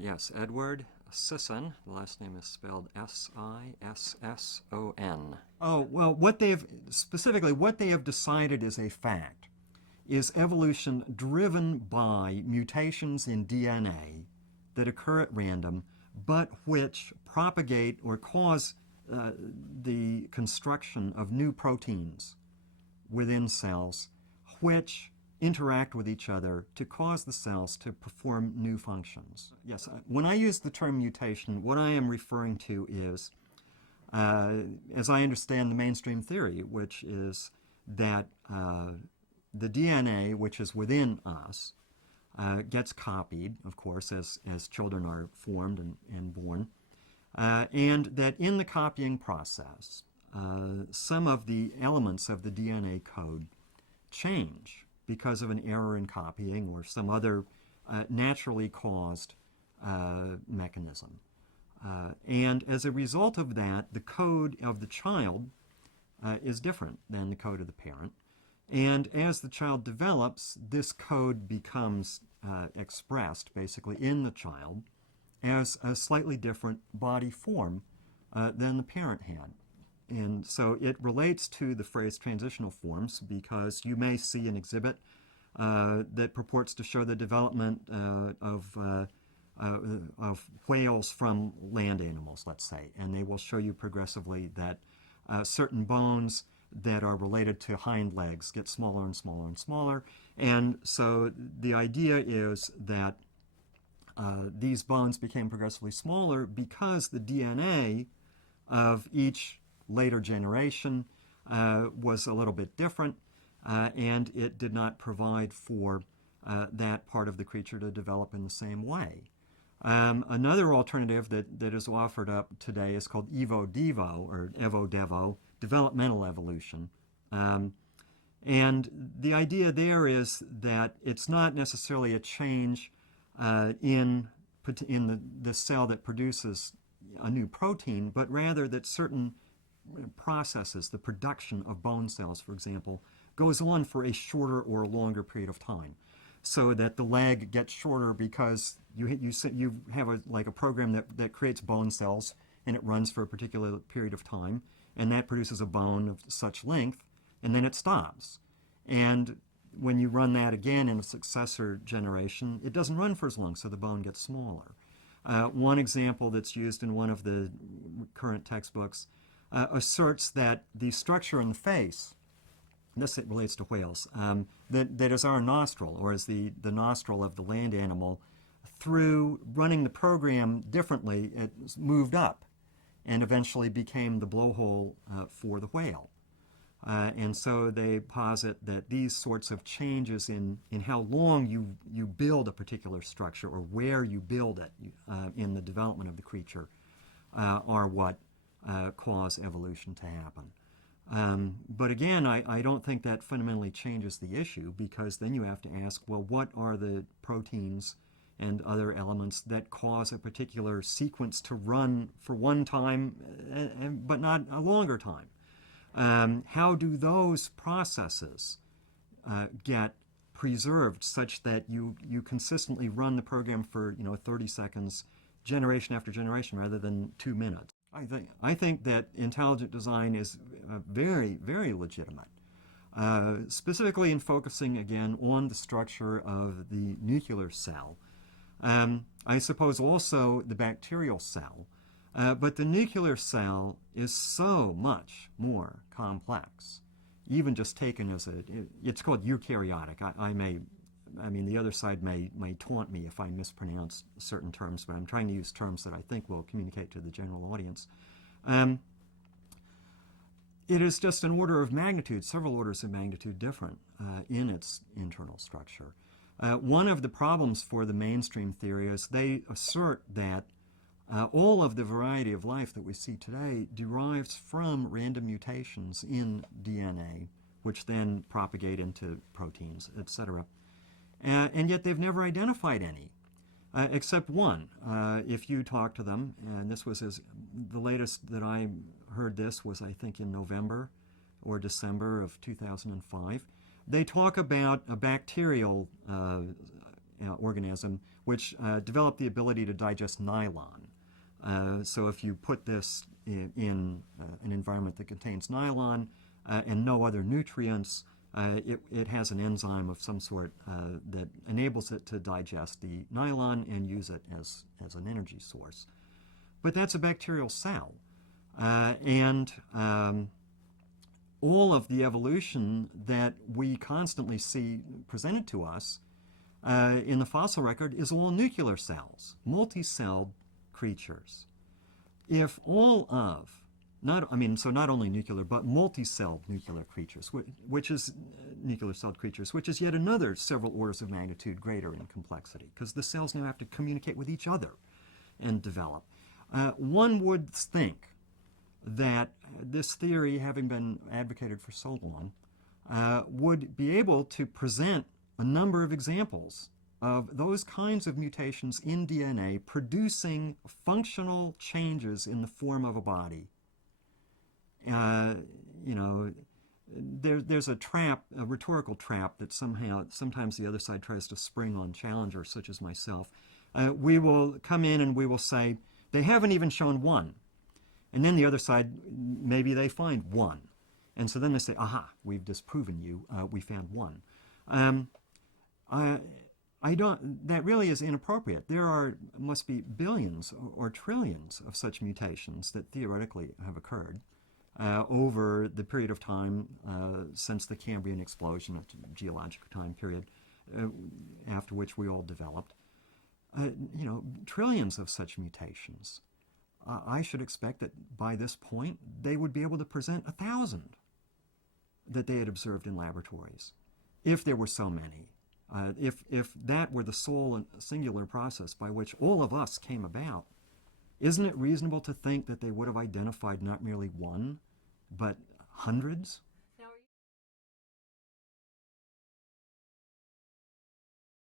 Yes, Edward Sisson. The last name is spelled Sisson. Oh, well, what they have decided is a fact is evolution driven by mutations in DNA that occur at random, but which propagate or cause the construction of new proteins within cells, which interact with each other to cause the cells to perform new functions. Yes, when I use the term mutation, what I am referring to is, as I understand the mainstream theory, which is that the DNA, which is within us, gets copied, of course, as children are formed and born, and that in the copying process, some of the elements of the DNA code change because of an error in copying or some other naturally caused mechanism. And as a result of that, the code of the child is different than the code of the parent. And as the child develops, this code becomes expressed basically in the child as a slightly different body form than the parent had. And so it relates to the phrase transitional forms because you may see an exhibit that purports to show the development of whales from land animals, let's say, and they will show you progressively that certain bones that are related to hind legs get smaller and smaller and smaller. And so the idea is that these bones became progressively smaller because the DNA of each later generation was a little bit different, and it did not provide for that part of the creature to develop in the same way. Another alternative that is offered up today is called Evo-Devo, or Evo-Devo, developmental evolution. And the idea there is that it's not necessarily a change in the cell that produces a new protein, but rather that certain processes, the production of bone cells, for example, goes on for a shorter or longer period of time. So that the leg gets shorter because you have a program that creates bone cells and it runs for a particular period of time, and that produces a bone of such length, and then it stops. And when you run that again in a successor generation, it doesn't run for as long, so the bone gets smaller. One example that's used in one of the current textbooks asserts that the structure in the face, this it relates to whales, that is our nostril, or is the nostril of the land animal, through running the program differently, it moved up and eventually became the blowhole for the whale. And so they posit that these sorts of changes in how long you build a particular structure or where you build it in the development of the creature are what cause evolution to happen. But again, I don't think that fundamentally changes the issue, because then you have to ask, well, what are the proteins and other elements that cause a particular sequence to run for one time, but not a longer time? How do those processes get preserved such that you consistently run the program for 30 seconds, generation after generation, rather than 2 minutes? I think that intelligent design is very, very legitimate, specifically in focusing again on the structure of the nuclear cell. I suppose also the bacterial cell, but the nuclear cell is so much more complex. Even just taken as it's called eukaryotic. I mean, the other side may taunt me if I mispronounce certain terms, but I'm trying to use terms that I think will communicate to the general audience. It is just an order of magnitude, several orders of magnitude different in its internal structure. One of the problems for the mainstream theory is they assert that all of the variety of life that we see today derives from random mutations in DNA, which then propagate into proteins, etc. And yet they've never identified any, except one. If you talk to them, and this was the latest that I heard this was, I think, in November or December of 2005, they talk about a bacterial organism which developed the ability to digest nylon. So if you put this in an environment that contains nylon and no other nutrients, it has an enzyme of some sort that enables it to digest the nylon and use it as an energy source. But that's a bacterial cell. And all of the evolution that we constantly see presented to us in the fossil record is all nuclear cells, multi-celled creatures. If all of, not only nuclear, but multi-celled nuclear creatures, which is nuclear-celled creatures, which is yet another several orders of magnitude greater in complexity, because the cells now have to communicate with each other and develop. One would think that this theory, having been advocated for so long, would be able to present a number of examples of those kinds of mutations in DNA producing functional changes in the form of a body. There's a trap, a rhetorical trap that sometimes the other side tries to spring on challengers such as myself. We will come in and we will say, they haven't even shown one. And then the other side, maybe they find one. And so then they say, aha, we've disproven you, we found one. That really is inappropriate. There must be billions or trillions of such mutations that theoretically have occurred over the period of time since the Cambrian explosion, a geologic time period after which we all developed. Trillions of such mutations. I should expect that by this point they would be able to present 1,000 that they had observed in laboratories, if there were so many. If that were the sole and singular process by which all of us came about, isn't it reasonable to think that they would have identified not merely one, but hundreds